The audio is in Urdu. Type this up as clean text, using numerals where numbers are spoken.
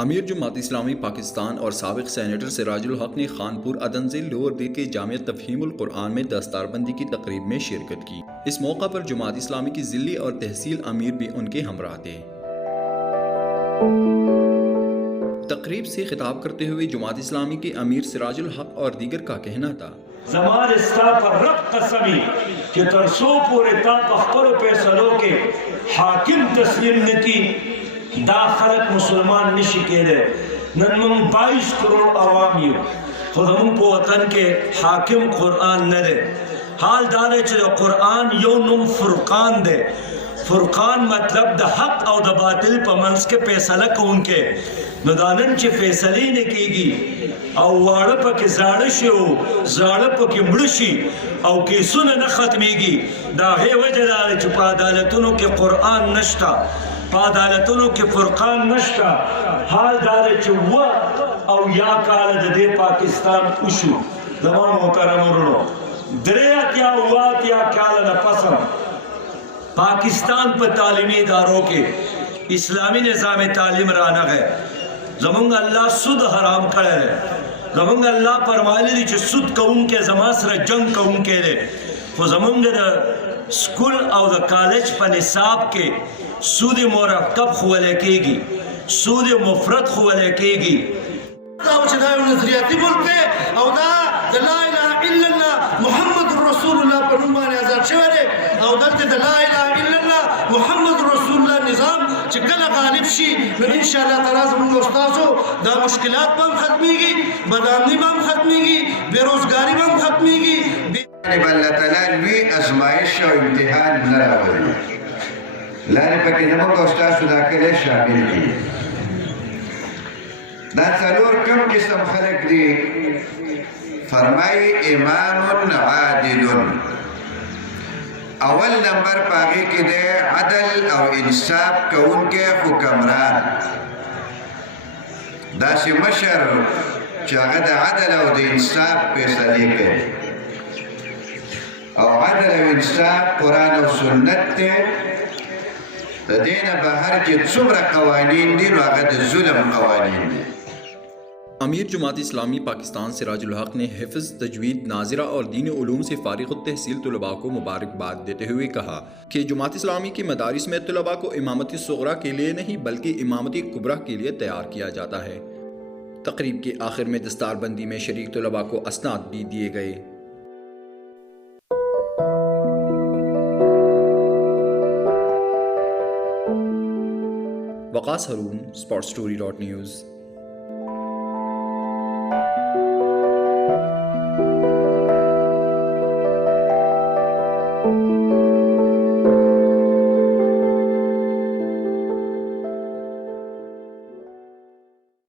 امیر جماعت اسلامی پاکستان اور سابق سینیٹر سراج الحق نے خانپور ادنزل لوور دیر کے جامعہ تفہیم القرآن میں دستار بندی کی تقریب میں شرکت کی۔ اس موقع پر جماعت اسلامی کی ضلعی اور تحصیل امیر بھی ان کے ہمراہ تھے۔ تقریب سے خطاب کرتے ہوئے جماعت اسلامی کے امیر سراج الحق اور دیگر کا کہنا تھا، زمان استا پر رب قسمی کہ ترسو پورے تا پخپر پیسلو کے حاکم تسلیم نکی دا خلق مسلمان نشی کے دے نن من 22 کروڑ عوامیو خود ہم پو وطن کے حاکم قرآن نہ دے حال دارے چلے قرآن یو نم فرقان دے۔ فرقان مطلب دا حق او دا باطل پا منس کے فیصلہ کون کے ندانن چی فیصلی نے کی گی او وارا پا کی زارشی او زارا پا کی مڑشی او کی سن نہ ختمی گی دا غی وجہ دارے چی پا عدالتونوں کے قرآن نشتا پا عدالتونوں کے فرقان نشتا حال دارے چی وہ او یا کال دے پاکستان اشو زمان محترم رنو دریات یا وات یا کال نا پسند پاکستان پر تعلیمی اداروں کے اسلامی نظام تعلیم رانا ہے۔ زمانگ اللہ سود حرام کرے ہے، زمانگ اللہ پرمالی دی چھے سود کون کے زمان سر جنگ کون کے لے وہ زمانگ دا سکول او دا کالج پا نصاب کے سود مرکب خوالے کی گی، سود مفرد خوالے کی گی۔ دا وچدائی نظریاتی ملکے او دا لا الہ الا اللہ محمد رسول اللہ پر نمان ازاد شوارے او دلتے دا لا الہ الا اللہ محمد رسول اللہ نظام چکل غالب شی نو انشاءاللہ تعالی زمان استاسو دا مشکلات بام ختمی گی، بدامنی بام ختمی گی، بے روزگاری بام ختمی گی۔ اللہ تعالیٰ لوی ازمائش و امتحان نراولی لارے پاکی زمان کا استاسو دا کلے شامل کی دا څلور کم قسم خلق دی فرمائی امام عادل اول نمبر پاگی کی دے عدل او انصاف کون کے حکمران دا سی مشر چاگد عدل او دا انصاف پیسلی کے او عدل او انصاف قرآن و سنت تے دین بہر کی صبر قوانین دی نو ظلم قوانین دی۔ امیر جماعت اسلامی پاکستان سراج الحق نے حفظ، تجوید، ناظرہ اور دین علوم سے فارغ التحصیل طلباء کو مبارکباد دیتے ہوئے کہا کہ جماعت اسلامی کے مدارس میں طلباء کو امامت صغرا کے لیے نہیں بلکہ امامت کبریٰ کے لیے تیار کیا جاتا ہے۔ تقریب کے آخر میں دستار بندی میں شریک طلباء کو اسناد بھی دیے گئے۔ وقاص ہارون، sportstory.news۔